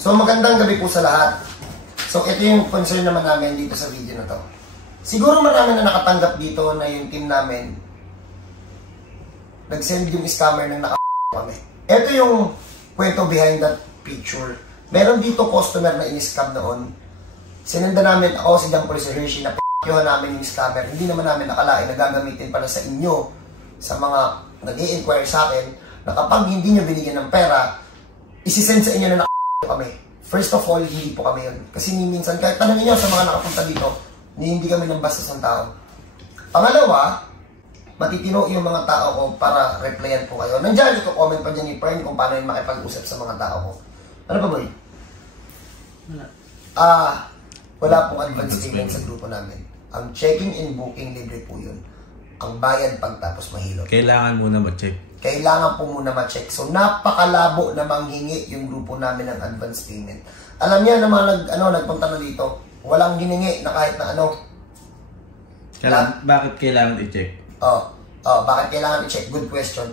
So magandang gabi po sa lahat. So ito yung concern naman namin dito sa video na to. Siguro marami na nakatanggap dito na yung team namin nag-send yung scammer ng kami. Ito yung kwento behind that picture. Meron dito customer na in-scam noon. Sinenda namin ako si John Police Hershey na p***yuhan namin yung scammer. Hindi naman namin nakalain na gagamitin pala sa inyo, sa mga nag-i-inquire sa akin, na kapag hindi nyo binigyan ng pera, isisend sa inyo na kami. First of all, hindi po kami yun. Kasi minsan, kahit tanongin nyo sa mga nakapunta dito, hindi kami ng bastos ng tao. Pangalawa, matitino yung mga tao ko para replyan po kayo. Nandiyan, ito-comment pa dyan ni Pern kung paano yung makipag-usap sa mga tao ko. Ano ba, boy? Wala. Wala pong advance payment sa grupo namin. Ang checking and booking, libre po yun. Ang bayad pagtapos mahilot. Kailangan muna ma-check. Kailangan po muna ma-check. So, napakalabo na manghingi yung grupo namin ng advance payment. Alam niya na mga nagpunta na dito, walang hiningi na kahit na ano. Bakit kailangan i-check? Bakit kailangan i-check? Good question.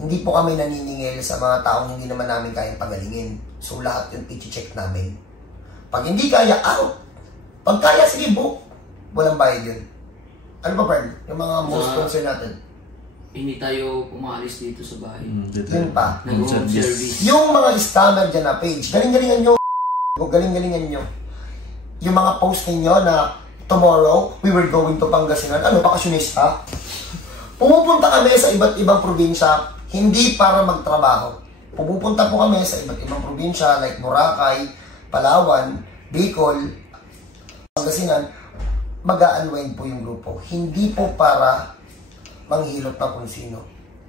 Hindi po kami naniningil sa mga taong hindi naman namin kayang pagalingin. So, lahat yung i-check namin. Pag hindi kaya, out. Pag kaya, sige, book. Walang bayad yun. Ano ba, Pern? Yung mga most concern natin. Hindi tayo pumalis dito sa bahay. Yun pa. Nag-home service. Yung mga scammer dyan na page, galing-galingan nyo. Galing-galingan nyo. Yung mga post ninyo na tomorrow, we were going to Pangasinan. Ano, bakasyonista? Pumupunta kami sa iba't ibang probinsya, hindi para magtrabaho. Pumupunta po kami sa iba't ibang probinsya like Boracay, Palawan, Bicol, Pangasinan. Mag-a-unwind po yung grupo. Hindi po para manghilot na kung sino.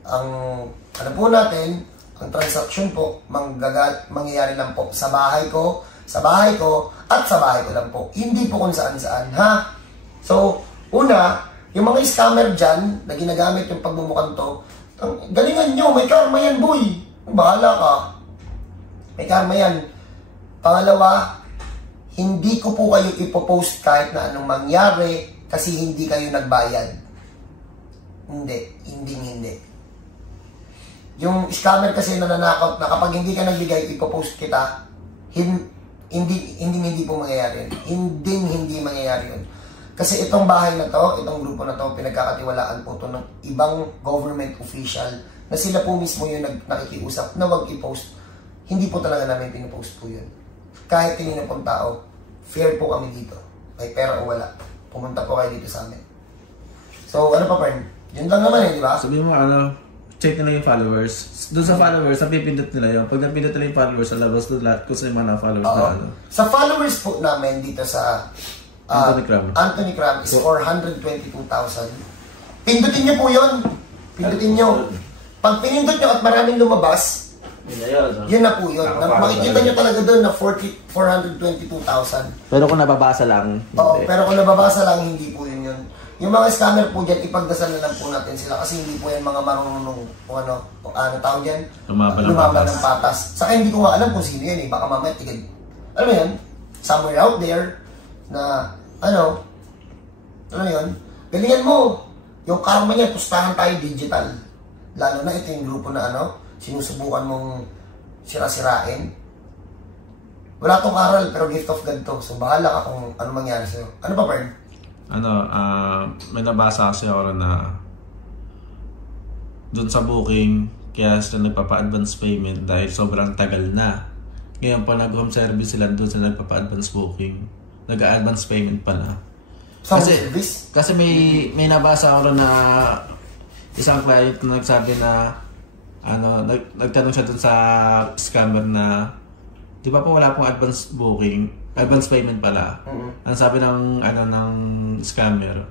Ang ano po natin, ang transaction po, mangyayari lang po sa bahay ko, at sa bahay ko lang po. Hindi po kung saan-saan, ha? So, una, yung mga scammer dyan, na ginagamit yung pagbumukan to, galingan nyo, may karma yan, boy. Bahala ka. May karma yan. Pangalawa, hindi ko po kayo ipopost kahit na anong mangyari kasi hindi kayo nagbayad. Hindi. Yung scammer kasi nananakot na kapag hindi ka nagbigay, ipopost kita, hindi po mangyayari yun. Hindi mangyayari yun. Kasi itong bahay na to, itong grupo na to, pinagkakatiwalaan po to ng ibang government official na sila po mismo yung nakikiusap na wag i-post. Hindi po talaga namin pinipost po yun. Kahit tingin pong tao, fair po kami dito. May pera o wala. Pumunta po kayo dito sa amin. So, ano pa, Pern? Yun lang naman di ba? Sabihin mo, check nila yung followers. Doon sa followers, napipindot nila yun. Pag napindot nila yung followers, sa labas doon lahat kung sa yung mga followers na Sa followers po namin dito sa Anthony Cram is 422,000. Pindutin nyo po yun. Pindutin nyo. Pag pinindot nyo at maraming lumabas, yun na po yun. Makikita nyo talaga doon na 422,000. Pero kung nababasa lang. Pero kung nababasa lang, hindi po yun yun. Yung mga scammer po dyan, ipagdasal na lang po natin sila kasi hindi po yan mga marunong kung ano tawag dyan? Lumaban ng patas. Saka hindi ko nga alam kung sino yan eh. Baka mamaya tigil. Alam mo yan? Somewhere out there na alam mo yun? Galingan mo. Yung karma niya, pustahan tayo digital. Lalo na ito yung grupo na sinusubukan mong sira-sirain. Wala tong aral, pero gift of God to. So bahala ka kung ano mangyari sa'yo. Ano pa, Pern? May nabasa kasi ako na doon sa booking, kaya sila nagpapa-advance payment dahil sobrang tagal na. Ngayon pa nag-home service sila doon sila nagpapa-advance booking. Nag-advance payment pala. Kasi may nabasa ako na isang client na nagsabi na nagtanong siya dun sa scammer na di ba po wala pong advance booking, advance payment pala. Ang sabi ng scammer,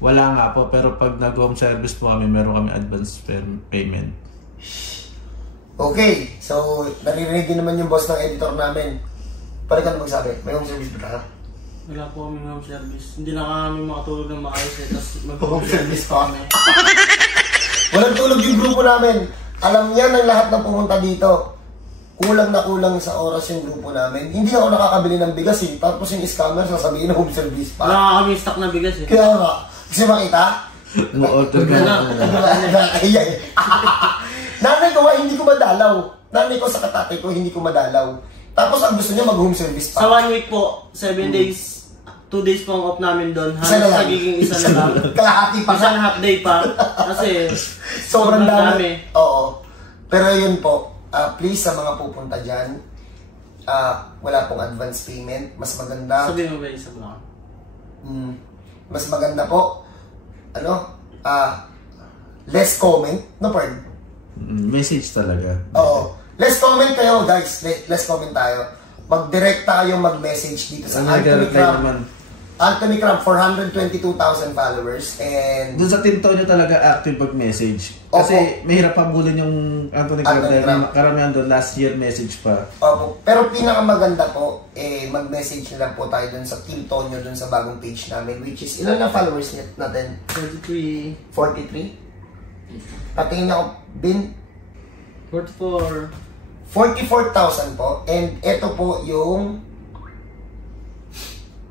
wala nga po, pero pag nag-home service po kami, meron kami advance payment. Okay, so naririnig din naman yung boss ng editor namin. Pwede ka na magsabi, may home service ba ka? Wala po kami home service. Hindi na kami makatulog ng maayos tapos mag-home service pa kami. Walang tulog yung grupo namin. Alam niya ng lahat ng pumunta dito. Kulang na kulang sa oras yung grupo namin. Hindi ako nakakabili ng bigas eh. Tapos yung scammer sasabihin ng home service pa. Wala kami stock na bigas eh. Kaya nga. Kasi makita? Mo-order ka na. Nanay ko, hindi ko madalaw. Nanay ko sa katatay ko, hindi ko madalaw. Tapos ang gusto niya mag-home service pa. Sa 1 week po, 7 days, 2 days po ang off namin doon. Isa na Halos lang. nagiging isa na lang. Kalahati pa. Isa na half day pa. Kasi Sobrang dami. Oo. Pero yun po, please sa mga pupunta dyan, wala pong advance payment. Mas maganda. Sabi mo ba isa lang? Mas maganda po, less comment. No, pardon. Message talaga. Oo. Less comment kayo, guys. Less comment tayo. Mag-direct tayo mag-message dito sa Anthony Cram. Anthony Cram, 422,000 followers. And Doon sa Team Tonyo talaga active mag-message. Kasi mahirap pabulin yung Anthony Cram. Karamihan doon last year message pa. Opo. Pero pinakamaganda po, mag-message na lang po tayo doon sa Team Tonyo, doon sa bagong page namin. Which is, ilan na followers natin? 43. 43? Patingin ako, Bin? 44. 44,000 po. And ito po yung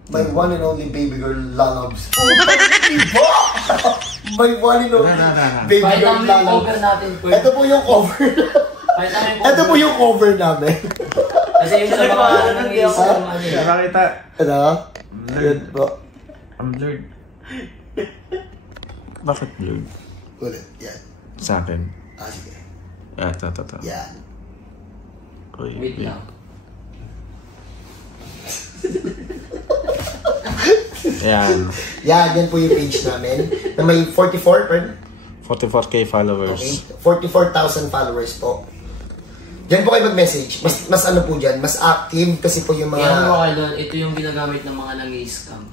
my one and only baby girl lalabs. My one and only baby Kahit girl namin yung lalabs. cover natin, Pwede. Ito po yung cover. Kahit namin yung Ito po yung cover namin. Kasi yung sa mga nang-iisa Ha? naman eh. Nakakita. Ano? Good po. I'm blurred. Bakit blurred? Ulit. Yan. Sa akin. Sige. Ito. Yan. Wait lang. Ayan. Yan po yung page namin. Na may 44, pardon? 44k followers. Okay. 44,000 followers po. Diyan po kayo mag-message. Mas ano po dyan, mas active kasi po yung mga... Yan mo kayo doon, ito yung ginagamit ng mga nang-i-scam.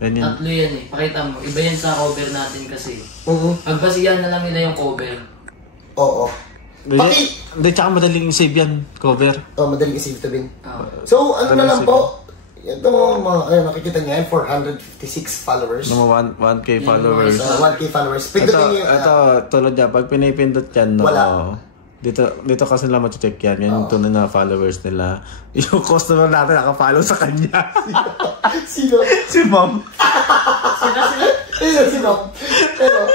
Ganyan. Tatlo yan eh. Pakita mo, iba yan sa cover natin kasi. Mhm. Pagbasihan na lang nila yung cover. Oo. Hindi, tsaka madaling save yan, cover. Madaling isip ito, Bin. Ah. So, ano na lang po, ito mga, nakikita niya yan, 456 followers. Naman 1k followers. 1K followers. Ito, Pindutin niyo yung, tulad niya, pag pinipindot yan, no, Wala. dito kasi nila mag-check yan. Yan yung tunay na followers nila. Yung customer natin nakafollow sa kanya. sino? Si ma'am. Si Ma'am. Pero,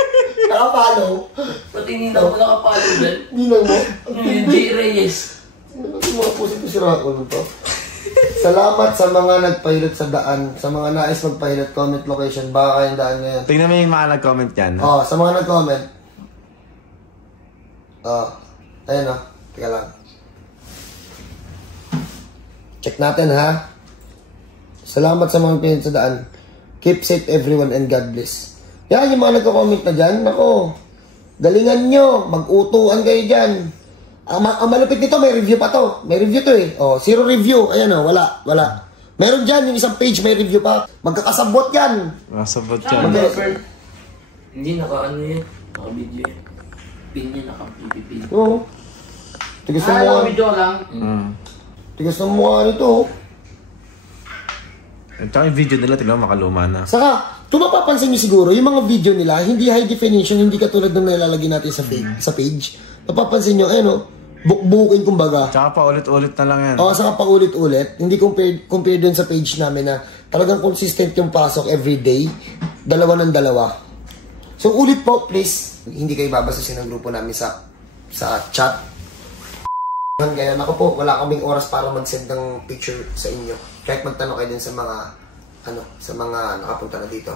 nakapollow. Pati ninang mo nakapalo dyan. Ninang mo. Yung J. Reyes. Ano yung mga pusit ko si Rako to? Salamat sa mga nagpahilot sa daan. Sa mga nais magpahilot, comment location. Baka kayong daan ngayon. Tingnan mo yung mga nag-comment yan. Sa mga nag-comment. Ayun o. Teka lang. Check natin ha. Salamat sa mga pinit sa daan. Keep safe everyone and God bless. Yan yung mga nagko-comment na dyan. Nako. Galingan nyo. Mag-utuan kayo dyan. Ang malupit nito, may review pa to. May review to eh. 0 review. Ayan o. Wala. Meron dyan. Yung isang page may review pa. Magkakasabot yan. Masabot Saan yan. yung hindi naka-ano yun. Naka-video yun. Pin niya, naka-pin. Oo. Tigas ng mukha. Naka-video lang. Tigas ng mukha nito. At saka yung video nila, tingnan mo, makaluma na. Saka, kung mapapansin nyo siguro, yung mga video nila, hindi high definition, hindi katulad ng nilalagay natin sa page. Mapapansin nyo, bukbukin kumbaga. Tsaka pa ulit-ulit na lang yan. Saka paulit-ulit. Hindi compare dun sa page namin na talagang consistent yung pasok everyday. Dalawa ng dalawa. So, ulit po, please. Hindi kayo babasasin ng grupo namin sa chat. Kaya ako po, wala kaming oras para mag-send ng picture sa inyo. Kahit magtanong kayo dun sa mga nakapunta na dito.